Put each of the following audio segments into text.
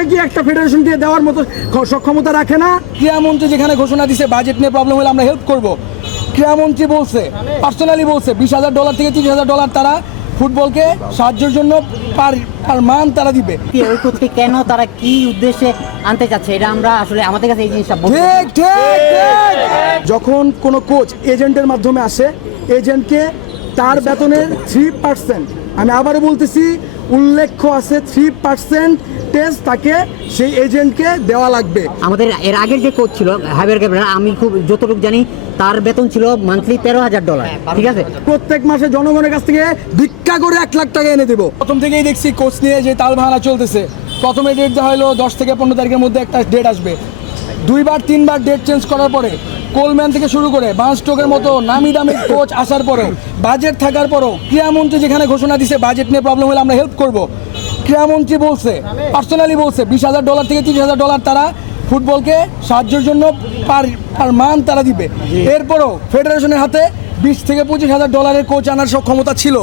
টাকা কি একটা ফেডারেশনকে দেওয়ার মতো সক্ষমতা রাখে না? ক্রীড়ামন্ত্রী যেখানে ঘোষণা দিছে বাজেট নিয়ে প্রবলেম হলে আমরা হেল্প করব, ক্রীড়ামন্ত্রী বলছে, পার্সোনালি বলছে $20,000 থেকে $30,000 তারা ফুটবলকে সাহায্যের জন্য পার মান্থ তারা দিবে। ওই কোচকে কেন তারা কি উদ্দেশ্যে আনতে চাচ্ছে এটা আমরা আসলে আমাদের কাছে এই জিনিসটা ঠিক ঠিক যখন কোনো কোচ এজেন্টের মাধ্যমে আসে, এজেন্টকে তার বেতনের 3%, আমি আবারও বলতেছি, উল্লেখ্য আছে 3% টেস্ট তাকে সেই এজেন্টকে দেওয়া লাগবে। আমাদের এর আগের যে কোচ ছিল হাবিয়ার ক্যাবরা, আমি খুব যতটুকু জানি তার বেতন ছিল মান্থলি $13,000, ঠিক আছে? প্রত্যেক মাসে জনগণের কাছ থেকে ভিক্ষা করে $1 লাখ এনে দেবো। প্রথম থেকেই দেখছি কোচ নিয়ে যে তালবাহানা চলতেছে। প্রথমে ডেট দেওয়া হলো 10 থেকে 15 তারিখের মধ্যে একটা ডেট আসবে, 2-3বার ডেট চেঞ্জ করার পরে কোলম্যান থেকে শুরু করে বার্নস্টোকের মতো নামি দামি কোচ আসার পরেও, বাজেট থাকার পরেও, ক্রীড়ামন্ত্রী যেখানে ঘোষণা দিছে বাজেট নিয়ে প্রবলেম হলে আমরা হেল্প করব, ক্রীড়ামন্ত্রী বলছে, পার্সোনালি বলছে $20,000 থেকে $30,000 তারা ফুটবলকে সাহায্যের জন্য পার মান্থ তারা দিবে। এরপরও ফেডারেশনের হাতে $20,000 থেকে $25,000 কোচ আনার ক্ষমতা ছিল।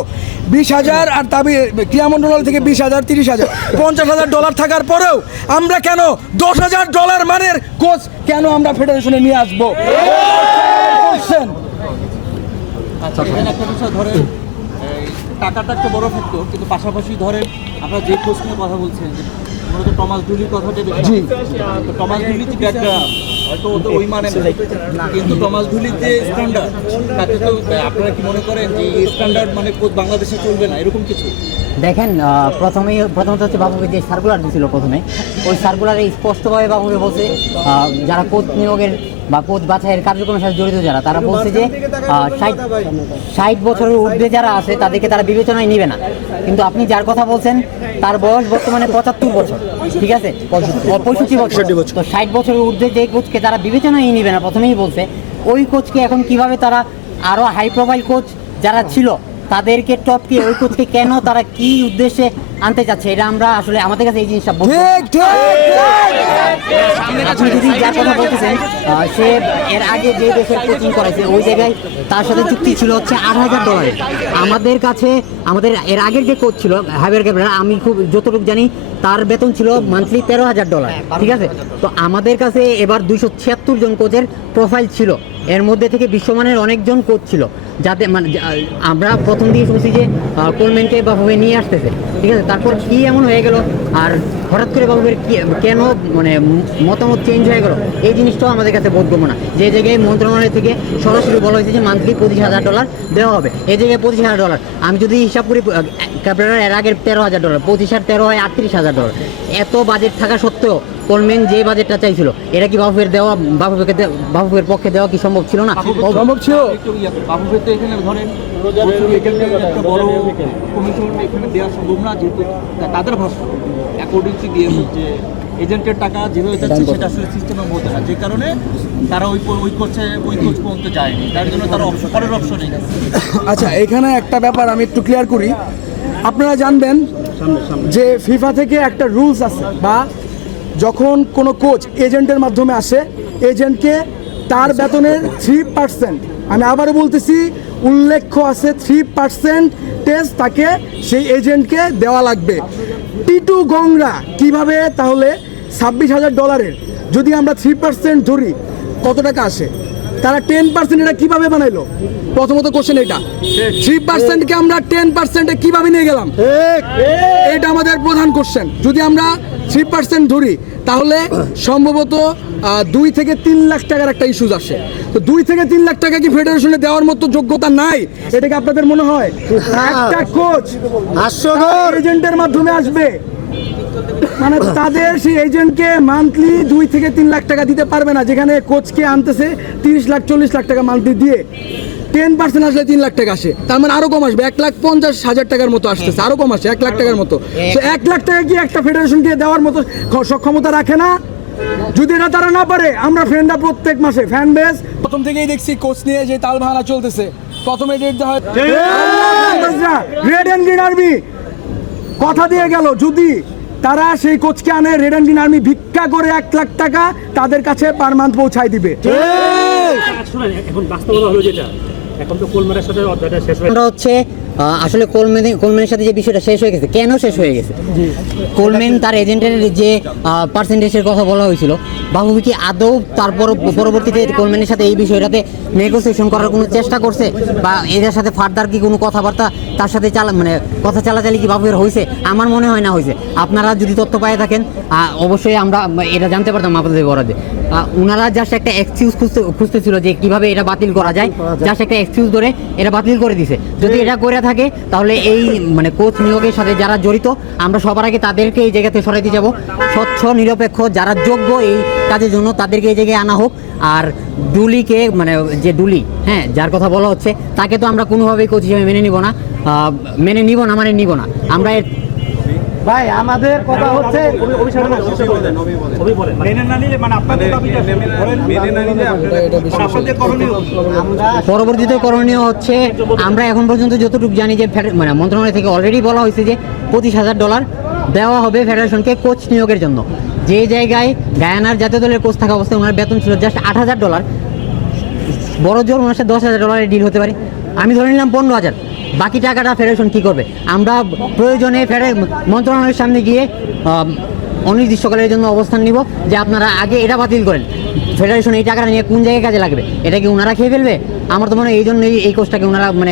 20,000 আর দাবি ক্রীড়া মন্ত্রণালয় থেকে 20,000, 30,000, $50,000 থাকার পরেও আমরা কেন $10,000 মানের কোচ কেন আমরা ফেডারেশনে নিয়ে আসবো? আচ্ছা, এখানে একটা বিষয় ধরেন, টাকাটা একটা বড় ফ্যাক্টর, কিন্তু পাশাপাশি ধরেন আমরা যে কোচ নিয়ে কথা বলছেন, মূলত টমাস ডুলির কথাটা বেশি। তো টমাস ডুলির যে ব্যাকগ্রাউন্ড হয়তো ওদের ওই মানে না, কিন্তু টমাস ডুলির যে স্ট্যান্ডার্ড, তাতে তো আপনারা কি মনে করেন যে এই স্ট্যান্ডার্ড মানে কোচ বাংলাদেশে চলবে না এরকম কিছু? দেখেন, প্রথমত হচ্ছে বাবুকে যে সার্কুলার দিয়েছিল প্রথমে, ওই সার্কুলারে স্পষ্টভাবে বাবুকে বলছে যারা কোচ নিয়োগের বা কোচ বাছাইয়ের কার্যক্রমের সাথে জড়িত যারা, তারা বলছে যে 60 বছরের ঊর্ধ্বে যারা আছে তাদেরকে তারা বিবেচনায় নেবে না। কিন্তু আপনি যার কথা বলছেন তার বয়স বর্তমানে 75 বছর, ঠিক আছে, 65 বছর। তো 60 বছরের ঊর্ধ্বে যে কোচকে তারা বিবেচনায় নেবে না প্রথমেই বলছে, ওই কোচকে এখন কিভাবে তারা আরও হাই প্রোফাইল কোচ যারা ছিল তাদেরকে টপকে ওই কোচকে কেন তারা কি উদ্দেশ্যে আনতে চাচ্ছে এটা আমরা আসলে আমাদের কাছে এই জিনিসটা আপনি যদি যার কথা বলতেছেন সে এর আগে যে দেশের কোচিং করাইছে ওই জায়গায় তার সাথে চুক্তি ছিল হচ্ছে $8,000। আমাদের কাছে আমাদের এর আগের যে কোচ ছিল হাবিয়ার ক্যাবরা, আমি খুব যতটুকু জানি তার বেতন ছিল মান্থলি $13,000, ঠিক আছে? তো আমাদের কাছে এবার 276 জন কোচের প্রোফাইল ছিল, এর মধ্যে থেকে বিশ্বমানের অনেকজন কোচ ছিল, যাতে মানে আমরা প্রথম দিকে শুনছি যে কোলম্যানকে বাবুকে নিয়ে আসতেছে, ঠিক আছে? তারপর কি এমন হয়ে গেল আর হঠাৎ করে বাবুকে কেন মানে মতামত চেঞ্জ হয়ে গেল, এই জিনিসটাও আমাদের কাছে বোধগম্য না। যে জায়গায় মন্ত্রণালয় থেকে সরাসরি বলা হয়েছে যে মান্থলি $25,000 দেওয়া হবে, এই জায়গায় $25,000। আমি যদি হিসাব করি ক্যাবরার এর আগের $13,000, 25 আর 13 হয় $38,000। এত বাজেট থাকা সত্ত্বেও কোলম্যান যে বাজেটটা চাইছিল, এটা কি বাবুকের পক্ষে দেওয়া কি সম্ভব ছিল না? সম্ভব ছিল। বাবুকে তো এখানে ধরেন একটা বড় কমিশন এখানে দেওয়া সম্ভব না, যেহেতু তাদের ভাষ্য অ্যাকর্ডিং টু ডিএম যে এজেন্টের টাকা যেভাবে যাচ্ছে সেটা আসলে সিস্টেমের মধ্যে না, যে কারণে তারা ওই কোচ পর্যন্ত যায়নি, তার জন্য তারা পরের অপশনে গেছে। আচ্ছা, এখানে একটা ব্যাপার আমি একটু ক্লিয়ার করি। আপনারা জানবেন যে ফিফা থেকে একটা রুলস আছে, বা যখন কোনো কোচ এজেন্টের মাধ্যমে আসে, এজেন্টকে তার বেতনের 3%, আমি আবারও বলতেছি, উল্লেখ্য আছে 3% টেস্ট তাকে সেই এজেন্টকে দেওয়া লাগবে। টিটু গংরা কিভাবে তাহলে $26,000 যদি আমরা 3% ধরি কত টাকা আসে? তারা 10% এটা কিভাবে বানাইলো? প্রথমত কোশ্চেন এটা, 3%কে আমরা 10% কিভাবে নিয়ে গেলাম, এটা আমাদের প্রধান কোশ্চেন। যদি আমরা 3% ধরি তাহলে সম্ভবত 2 থেকে 3 লাখ টাকার একটা ইস্যুজ আসে। তো 2 থেকে 3 লাখ টাকা কি ফেডারেশনে দেওয়ার মতো যোগ্যতা নাই? এটাকে আপনাদের মনে হয় একটা কোচ এজেন্টের মাধ্যমে আসবে, মানে তাদের সেই এজেন্টকে মান্থলি 2 থেকে 3 লাখ টাকা দিতে পারবে না, যেখানে কোচকে আনতেছে 30 লাখ 40 লাখ টাকা মান্থলি দিয়ে 10% আসলে 3 লাখ টাকা আসে, তার মানে আরো কম আসবে, 1,50,000 টাকার মতো আসতেছে, আরো কম আসে 1 লাখ টাকার মতো। তো 1 লাখ টাকা কি একটা ফেডারেশনকে দেওয়ার মতো সক্ষমতা রাখে না? যদি এটা তারা না পারে, আমরা ফ্রেন্ডরা প্রত্যেক মাসে ফ্যান বেস প্রথম থেকেই দেখছি কোচ নিয়ে যে তালবাহানা চলতেছে। প্রথমে ডেট দেওয়া হয় রেড এন্ড গ্রিন আর্মি কথা দিয়ে গেল, যদি তারা সেই কোচকে আনে, রেড এন্ড গ্রিন আর্মি ভিক্ষা করে 1 লাখ টাকা তাদের কাছে পার মান্থ পৌঁছায় দিবে। এখন বাস্তবতা হলো যেটা, এখন তো কোলম্যানের সাথে অধ্যায়টা শেষ হয়ে আমরা হচ্ছে আসলে কোলম্যানের সাথে যে বিষয়টা শেষ হয়ে গেছে, কেন শেষ হয়ে গেছে? কোলম্যান তার এজেন্টের যে পার্সেন্টেজের কথা বলা হয়েছিল, বাফুফে কি আদৌ তারপর পরবর্তীতে কোলম্যানের সাথে এই বিষয়টাতে নেগোসিয়েশন করার কোনো চেষ্টা করছে, বা এদের সাথে ফার্দার কি কোনো কথাবার্তা তার সাথে মানে কথা চালাচালি কি বাফুফের হয়েছে? আমার মনে হয় না হয়েছে। আপনারা যদি তথ্য পায়ে থাকেন অবশ্যই আমরা এটা জানতে পারতাম আপনাদের বরাদ্দে। ওনারা জাস্ট একটা এক্সকিউজ খুঁজতেছিল যে কিভাবে এটা বাতিল করা যায়, জাস্ট একটা এক্সকিউজ ধরে এটা বাতিল করে দিছে। যদি এটা করে থাকে তাহলে এই মানে কোচ নিয়োগের সাথে যারা জড়িত, আমরা সবার আগে তাদেরকে এই জায়গাতে সরাইতে যাব। স্বচ্ছ নিরপেক্ষ যারা যোগ্য এই কাজের জন্য তাদেরকে এই জায়গায় আনা হোক। আর ডুলিকে মানে যে ডুলি, হ্যাঁ, যার কথা বলা হচ্ছে, তাকে তো আমরা কোনোভাবেই কোচ হিসেবে মেনে নিব না। আমরা ভাই আমাদের কথা হচ্ছে পরবর্তীতে করণীয় হচ্ছে, আমরা এখন পর্যন্ত যতটুকু জানি যে মানে মন্ত্রণালয় থেকে অলরেডি বলা হয়েছে যে $25,000 দেওয়া হবে ফেডারেশনকে কোচ নিয়োগের জন্য। যে জায়গায় গায়ানার জাতীয় দলের কোচ থাকা অবস্থায় ওনার বেতন ছিল জাস্ট $8,000, বড় জোর ওনার সাথে $10,000 ডিল হতে পারে। আমি ধরে নিলাম 15,000, বাকি টাকাটা ফেডারেশন কী করবে? আমরা প্রয়োজনে মন্ত্রণালয়ের সামনে গিয়ে অনির্দিষ্টকালের জন্য অবস্থান নিব যে আপনারা আগে এটা বাতিল করেন, ফেডারেশন এই টাকাটা নিয়ে কোন জায়গায় কাজে লাগবে? এটা কি ওনারা খেয়ে ফেলবে? আমার তো মনে হয় এই জন্যই এই কোচটাকে ওনারা মানে